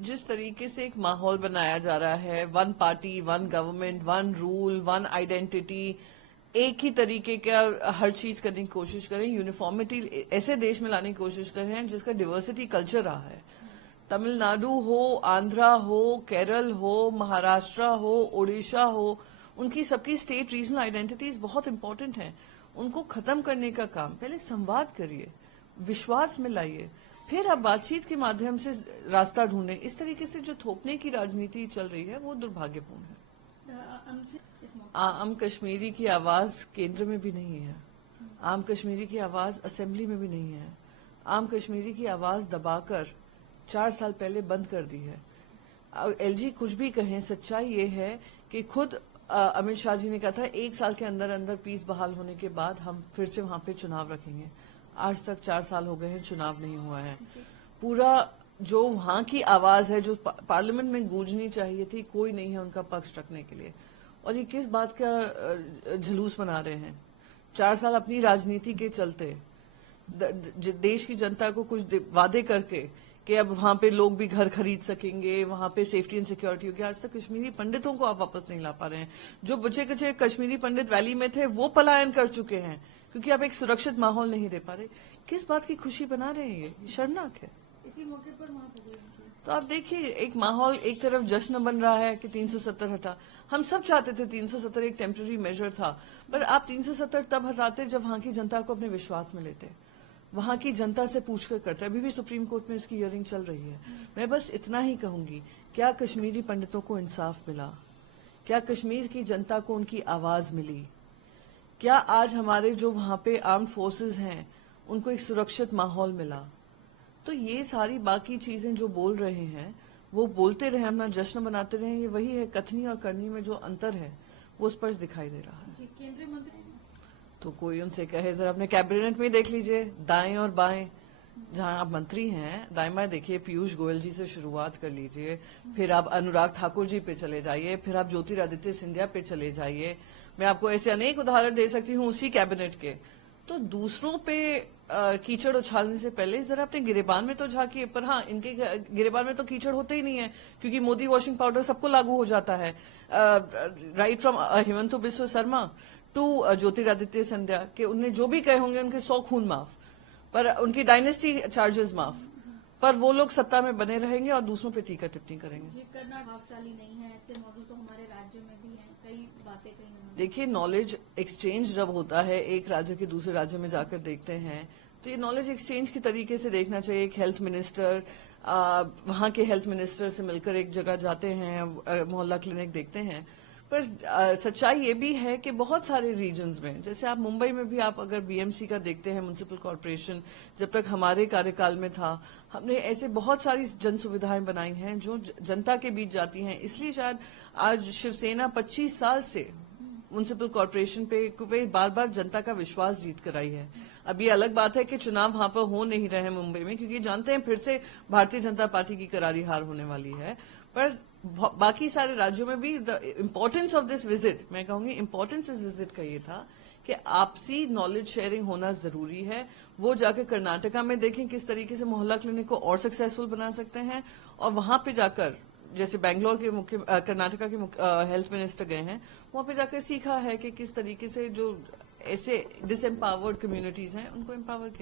जिस तरीके से एक माहौल बनाया जा रहा है, one party, one government, one rule, one identity, एक ही तरीके का हर चीज करने की कोशिश करें, यूनिफॉर्मिटी ऐसे देश में लाने की कोशिश कर रहे हैं जिसका डिवर्सिटी कल्चर रहा है। तमिलनाडु हो, आंध्रा हो, केरल हो, महाराष्ट्र हो, ओडिशा हो, उनकी सबकी स्टेट रीजनल आइडेंटिटीज बहुत इंपॉर्टेंट हैं। उनको खत्म करने का काम पहले संवाद करिए, विश्वास में लाइए, फिर आप बातचीत के माध्यम से रास्ता ढूंढें। इस तरीके से जो थोपने की राजनीति चल रही है वो दुर्भाग्यपूर्ण है। आम कश्मीरी की आवाज केंद्र में भी नहीं है, आम कश्मीरी की आवाज असेंबली में भी नहीं है। आम कश्मीरी की आवाज दबाकर 4 साल पहले बंद कर दी है। और एलजी कुछ भी कहें, सच्चाई ये है कि खुद अमित शाह जी ने कहा था 1 साल के अंदर अंदर पीस बहाल होने के बाद हम फिर से वहां पे चुनाव रखेंगे। आज तक 4 साल हो गए हैं, चुनाव नहीं हुआ है। पूरा जो वहां की आवाज है जो पार्लियामेंट में गूंजनी चाहिए थी, कोई नहीं है उनका पक्ष रखने के लिए। और ये किस बात का जुलूस मना रहे हैं? 4 साल अपनी राजनीति के चलते देश की जनता को कुछ वादे करके कि अब वहां पे लोग भी घर खरीद सकेंगे, वहां पे सेफ्टी एंड सिक्योरिटी होगी। आज तक कश्मीरी पंडितों को आप वापस नहीं ला पा रहे हैं। जो बचे कचे कश्मीरी पंडित वैली में थे वो पलायन कर चुके हैं क्योंकि आप एक सुरक्षित माहौल नहीं दे पा रहे। किस बात की खुशी बना रहे हैं? ये शर्मनाक है। इसी मौके पर तो आप देखिए, एक माहौल, एक तरफ जश्न बन रहा है कि 370 हटा। हम सब चाहते थे 370 एक टेम्पररी मेजर था, पर आप 370 तब हटाते जब वहां की जनता को अपने विश्वास में लेते, वहां की जनता से पूछकर करते। अभी भी सुप्रीम कोर्ट में इसकी हियरिंग चल रही है। मैं बस इतना ही कहूंगी, क्या कश्मीरी पंडितों को इंसाफ मिला? क्या कश्मीर की जनता को उनकी आवाज मिली? क्या आज हमारे जो वहां पे आर्म्ड फोर्सेस हैं उनको एक सुरक्षित माहौल मिला? तो ये सारी बाकी चीजें जो बोल रहे हैं वो बोलते रहे, अपना जश्न बनाते रहे। ये वही है, कथनी और करनी में जो अंतर है वो स्पष्ट दिखाई दे रहा है। केंद्रीय मंत्री तो कोई उनसे कहे, जरा अपने कैबिनेट में देख लीजिए, दाएं और बाएं जहां आप मंत्री हैं, दाएं बाएं देखिए। पीयूष गोयल जी से शुरुआत कर लीजिए, फिर आप अनुराग ठाकुर जी पे चले जाइए, फिर आप ज्योतिरादित्य सिंधिया पे चले जाइए। मैं आपको ऐसे अनेक उदाहरण दे सकती हूँ उसी कैबिनेट के। तो दूसरों पे कीचड़ उछालने से पहले जरा अपने गिरेबान में तो झांकिए। पर हाँ, इनके गिरेबान में तो कीचड़ होते ही नहीं है क्योंकि मोदी वॉशिंग पाउडर सबको लागू हो जाता है, right from Himanta Biswa Sarma to Jyotiraditya Scindia के। उनने जो भी कहे होंगे उनके 100 खून माफ, पर उनकी डायनेस्टी चार्जेस माफ, पर वो लोग सत्ता में बने रहेंगे और दूसरों पे टीका टिप्पणी करेंगे। कर्नाटक प्रभावशाली नहीं है, ऐसे मॉडल तो हमारे राज्य में भी हैं, कई बातें कही। देखिए, नॉलेज एक्सचेंज जब होता है, एक राज्य के दूसरे राज्य में जाकर देखते हैं, तो ये नॉलेज एक्सचेंज की तरीके से देखना चाहिए। एक हेल्थ मिनिस्टर वहां के हेल्थ मिनिस्टर से मिलकर एक जगह जाते हैं, मोहल्ला क्लिनिक देखते हैं। पर सच्चाई ये भी है कि बहुत सारे रीजन्स में, जैसे आप मुंबई में भी आप अगर बीएमसी का देखते हैं, म्युनिसिपल कॉर्पोरेशन, जब तक हमारे कार्यकाल में था, हमने ऐसे बहुत सारी जन सुविधाएं बनाई हैं जो जनता के बीच जाती हैं। इसलिए शायद आज शिवसेना 25 साल से म्युनिसिपल कॉर्पोरेशन पे बार बार जनता का विश्वास जीत कर आई है। अब ये अलग बात है कि चुनाव वहां पर हो नहीं रहे हैं मुंबई में, क्योंकि जानते हैं फिर से भारतीय जनता पार्टी की करारी हार होने वाली है। पर बाकी सारे राज्यों में भी the importance of this visit, मैं कहूंगी इम्पोर्टेंस इस विजिट का ये था कि आपसी नॉलेज शेयरिंग होना जरूरी है। वो जाकर कर्नाटका में देखें किस तरीके से मोहल्ला क्लिनिक को और सक्सेसफुल बना सकते हैं, और वहां पे जाकर, जैसे बैंगलोर के कर्नाटका के हेल्थ मिनिस्टर गए हैं, वहां पे जाकर सीखा है कि किस तरीके से जो ऐसे डिसएम्पावर्ड कम्युनिटीज हैं उनको एम्पावर किया।